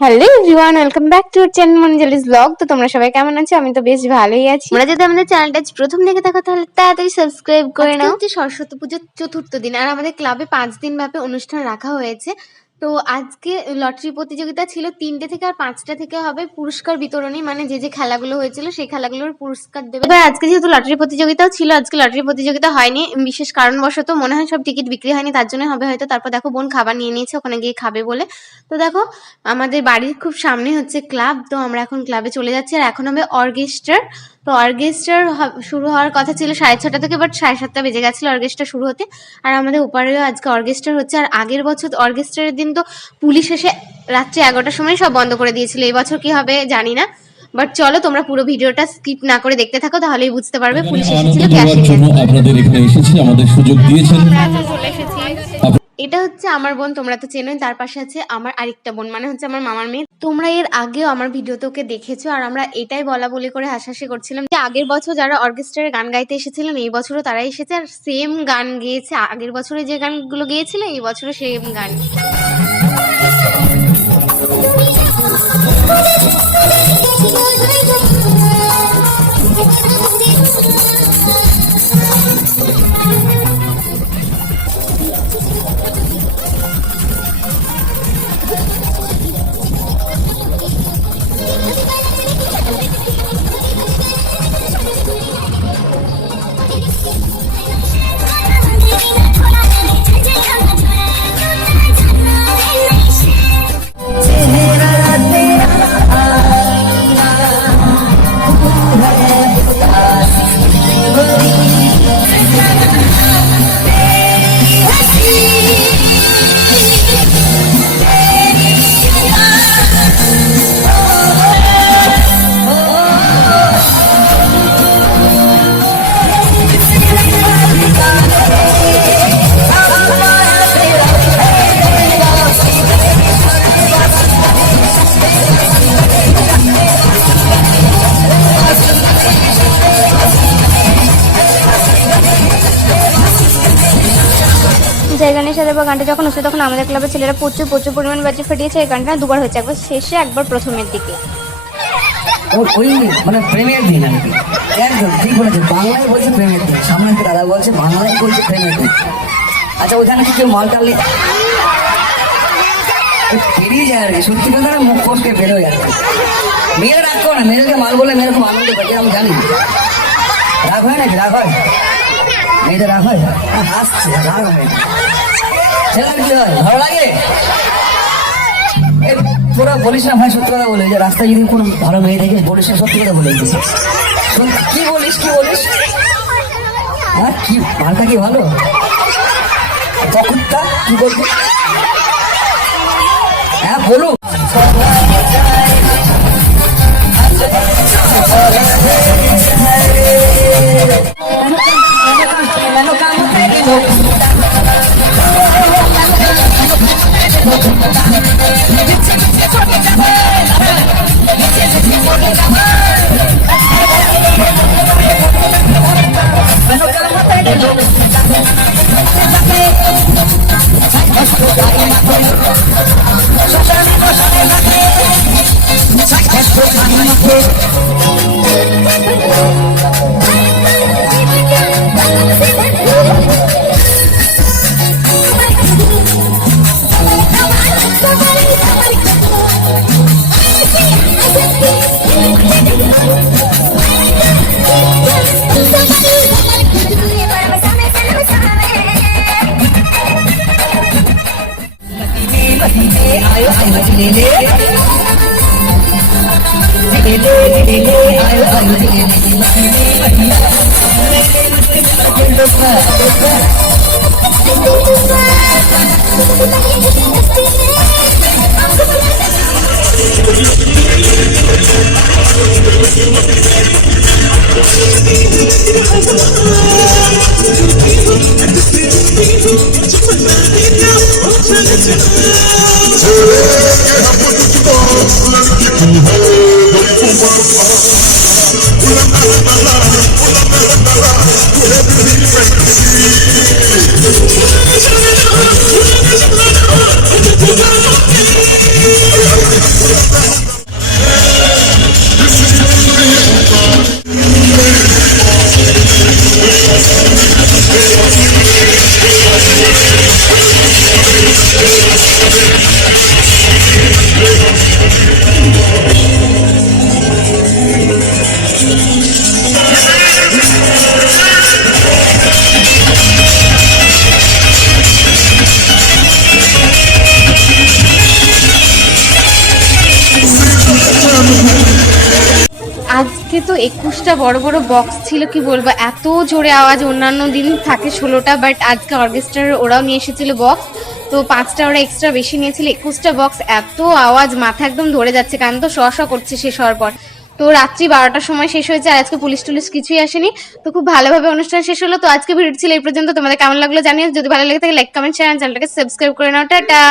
Hello everyone welcome back to channel Manjalis blog. তো তোমরা সবাই কেমন আছো? আমি তো বেশ ভালোই আছি। তোমরা যদি আমাদের চ্যানেলটা প্রথম দেখে থাকো তাহলে তাড়াতাড়ি সাবস্ক্রাইব করে নাও। হচ্ছে সরস্বতী পুজোর চতুর্থ দিন আর আমাদের ক্লাবে পাঁচ দিন ব্যাপী অনুষ্ঠান রাখা হয়েছে। তো আজকে লটারি প্রতিযোগিতা ছিল তিনটে থেকে আর পাঁচটা থেকে হবে পুরস্কার বিতরণী মানে যে যে খেলাগুলো হয়েছিল সেই খেলাগুলোর পুরস্কার দেবে। আজকে যেহেতু লটারি প্রতিযোগিতাও ছিল, আজকে লটারি প্রতিযোগিতা হয়নি, বিশেষ কারণবশত মনে হয় সব টিকিট বিক্রি হয়নি, তার জন্য হবে হয়তো, তারপর দেখো বোন খাবার নিয়ে নিয়েছে, ওখানে গিয়ে খাবে বলে। তো দেখো, আমাদের বাড়ির খুব সামনে হচ্ছে ক্লাব, তো আমরা এখন ক্লাবে চলে যাচ্ছি, আর এখন হবে অর্কেস্ট্রার তো অর্কেস্ট্রার শুরু হওয়ার কথা ছিল সাড়ে ছটা থেকে বাট সাড়ে সাতটা বেজে গেছিল অর্কেস্ট্রা শুরু হতে। আর আমাদের ওপারেও আজকে অর্কেস্ট্রার হচ্ছে। আর আগের বছর অর্কেস্ট্রারের দিন তো পুলিশ এসে রাত্রে এগারোটার সময় সব বন্ধ করে দিয়েছিল। এই বছর কি হবে জানি না। বাট চলো তোমরা পুরো ভিডিওটা স্কিপ না করে দেখতে থাকো তাহলেই বুঝতে পারবে পুলিশ এসেছিল কি আসেনি আপনাদের এখানে এসেছি আমাদের সুযোগ দিয়েছেন। চলে এসেছি। এটা হচ্ছে আমার বোন, তোমরা তো চেনোই। তার পাশে আছে আমার আরেকটা বোন মানে হচ্ছে আমার মামার মেয়ে। তোমরা এর আগেও আমার ভিডিওতে ওকে দেখেছ, আর আমরা এটাই বলা বলি করে হাসাহাসি করছিলাম যে আগের বছর যারা অর্কেস্ট্রারে গান গাইতে এসেছিলেন, এই বছরও তারা এসেছে। আর সেম গান গেয়েছে, আগের বছরে যে গানগুলো গিয়েছিল, এই বছরও সেম গান। সাথে বা গানটা যখন হচ্ছে তখন আমাদের ক্লাবের ছেলেরা প্রচুর প্রচুর পরিমাণ বাজে ফাটিয়েছে। এই গানটা দুবার হয়েছে একবার শেষে একবার প্রথমের দিকে। ওই মানে প্রেমের দিন আর কি। একদম ঠিক বলেছে। বাংলায় বলছে প্রেমের দিন সামনে একটা দাদা বলছে বাংলায় বলছে প্রেমের দিন। আচ্ছা ওখানে কি কেউ মাল টাল বেরিয়ে যায় আর কি সত্যি কথা না মুখ ফসকে বেরোয় আর কি মেয়েরা রাগ করো না মেয়েদেরকে মাল বলে মেয়েরা খুব আনন্দ পাচ্ছে আমি জানি। রাগ হয় নাকি? রাগ হয়? মেয়েদের রাগ হয়? হ্যাঁ, হাসছে রাগ হবে ছেলেদের কি হয়? ভালো লাগে? তোরা বলিস না ভাই, সত্যি কথা বলে। যে রাস্তায় যদি কোনো ভালো মেয়ে দেখে, বলিস না, সত্যি কথা বলে কি বলিস কি বলিস? হ্যাঁ কি, মালটা কি ভালো? তখনটা কি বলবি? হ্যাঁ বলুন Oh. Let's get Pull up out of আজকে তো একুশটা বড় বড় বক্স ছিল, কি বলব? এত জোরে আওয়াজ, অন্যান্য দিন থাকে ষোলোটা বাট আজকে অর্কেস্ট্রার ওরাও নিয়ে এসেছিল বক্স তো পাঁচটা ওরা এক্সট্রা বেশি নিয়েছিল। একুশটা বক্স এত আওয়াজ, মাথা একদম ধরে যাচ্ছে কারণ তো শ করছে শেষ হওয়ার পর। তো রাত্রি বারোটার সময় শেষ হয়েছে, আর আজকে পুলিশ টুলিশ কিছুই আসেনি। তো খুব ভালোভাবে অনুষ্ঠান শেষ হলো। তো আজকে ভিডিও ছিল এই পর্যন্ত। তোমাদের কেমন লাগল জানিয়ে যদি ভালো লেগে থাকে লাইক কমেন্ট শেয়ার চ্যানেলটাকে সাবস্ক্রাইব করে নাও। টাটা!